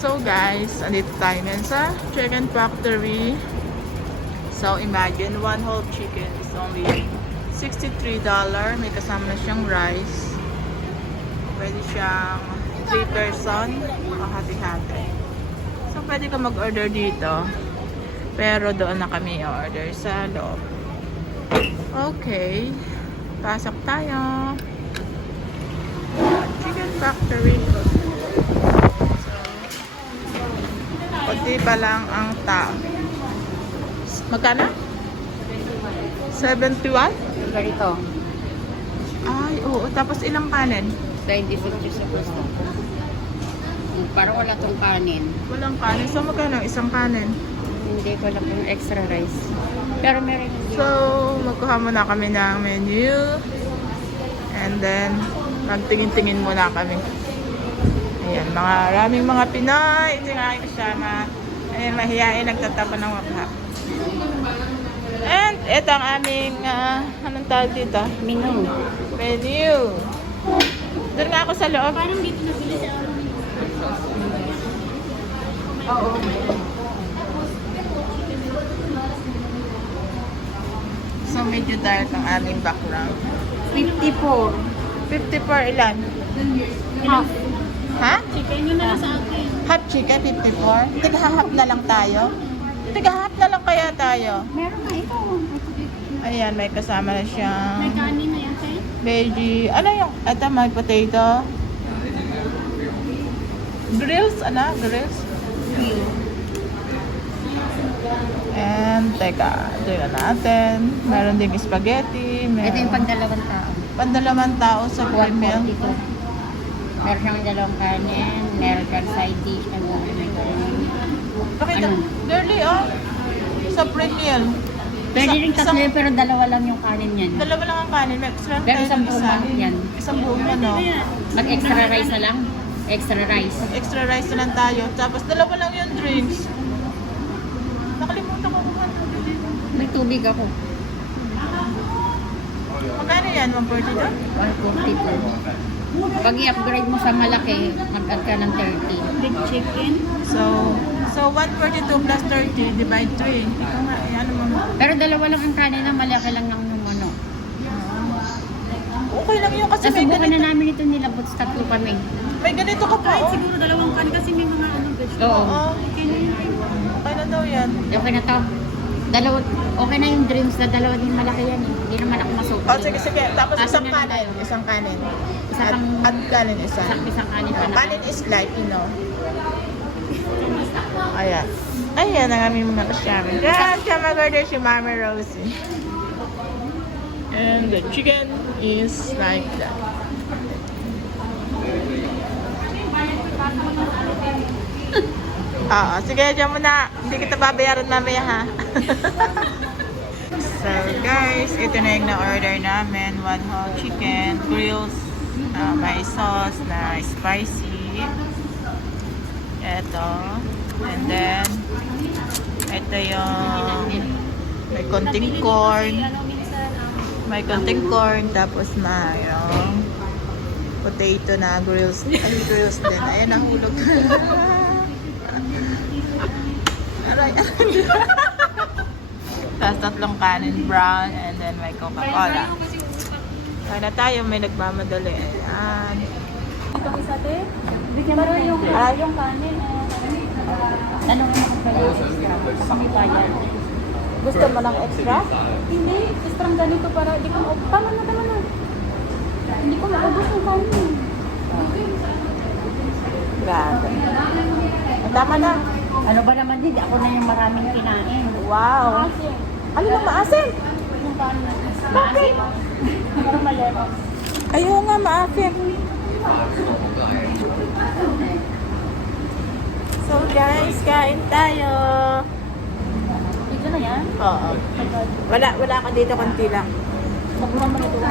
So guys, andito tayo ngayon sa Chicken Factory. So imagine, one whole chicken is only $63. May kasama na siyang rice. Pwede siyang 3 person, hati-hati. So pwede ka mag-order dito. Pero doon na kami order sa loob. Okay. Pasok tayo. Chicken Factory. Kunti pa lang ang tao. Magkano? 71? Ganito. Ay, oo. Tapos ilang kanin? 26 sa gusto. Parang wala tong kanin. Walang kanin. So magkano? Isang kanin. Hindi ko lang yung extra rice. Pero meron yung So, magkuha muna kami ng menu. And then, magtingin-tingin muna kami. Ayan, maraming mga Pinoy. Ito yung aking kasama. Ayan, mahihain, nagtatapa ng waphap. And, ito ang aming, anong tawag dito? menu. Menu. Doon nga ako sa loob. Parang dito nabili sa Oo. So, medyo dark ang aming background. 54. 54 ilan? Half. Ha? chicken. Yun na lang sa akin. Half chicken, 54? Tiga-half na lang tayo? Tiga-half na lang kaya tayo? Meron na ito. Ayan, may kasama na May siyang kanin na yan, Tay. veggie. Ano yung, ito may potato. Grills, ano? Grills? And, teka, ito na natin. Meron ding spaghetti. Ito yung Meron pagdalawang tao. pandalawang tao sa premium. 142. Meron siyang dalawang kanin. Meron siyang side dish. Bakit? Ano? Girly, oh. Sa premium. Pwede rin tatlo yun, pero dalawa lang yung kanin yan. Dalawa lang ang kanin. May extra Pero tayo isang ng buong isa. yan. Isang buong ano. Mag-extra rice na lang. Extra rice. Extra rice na lang tayo. Tapos dalawa lang yung drinks. Nakalimutan ko kung ano. May tubig ako. Magkano yan? 140 doon? 142. Pag i-upgrade mo sa malaki, mag-add ka ng 30. Big chicken. So 142 plus 30 divide 3. Ikaw nga, ano mo? Pero dalawa lang ang kanin na malaki lang ng ano. Okay lang yun kasi may Nasubukan na ganito. namin ito nilabot sa tatlo kami. May ganito ka pa. Kahit Oh. siguro dalawang kanin kasi may mga vegetable. Oo. Oo. Okay na yun. Okay na daw yan. Okay na to. Dalawa, okay na yung dreams na dalawa din malaki yan eh. Hindi naman ako masuko. Oh, sige, sige. Tapos Kasi isang na kanin. tayo. Isang kanin. Isa At, kang- at kanin isa. Isang kanin pa na. Kanin is light, you know. Ayan. Ayan ang aming mga kasama. Diyan siya mag-order si Mama Rosie. And the chicken is like that. Oo, sige, dyan muna. Hindi kita babayaran mamaya ha. So guys, ito na yung na-order namin. One whole chicken, grills, may sauce na spicy. Ito. And then, ito yung may konting corn. May konting corn. Tapos mayroong potato na grills. Ay, grills din. Ayan, nahulog. Aray, aray. Tapos tatlong kanin brown and then may Coca-Cola. Kaya na tayo, may nagmamadali. Ayan. Itong isa, Te. Pero yung kanin, Tanong mo kung pala extra. Baka may bayad. Gusto mo ng extra? hindi. Extrang ganito para di ko tama na. Hindi ko maubos yung kanin. Grabe. Tama na. Ano ba naman din? Ako na yung maraming kinain. Wow. Kasi Ano na maasim? yung kanin na. Bakit? Pero malero. Ayaw nga maasim. So guys, kain tayo. Dito na yan. Oo. Wala ka dito, konti lang. Nabuhan mo na ito.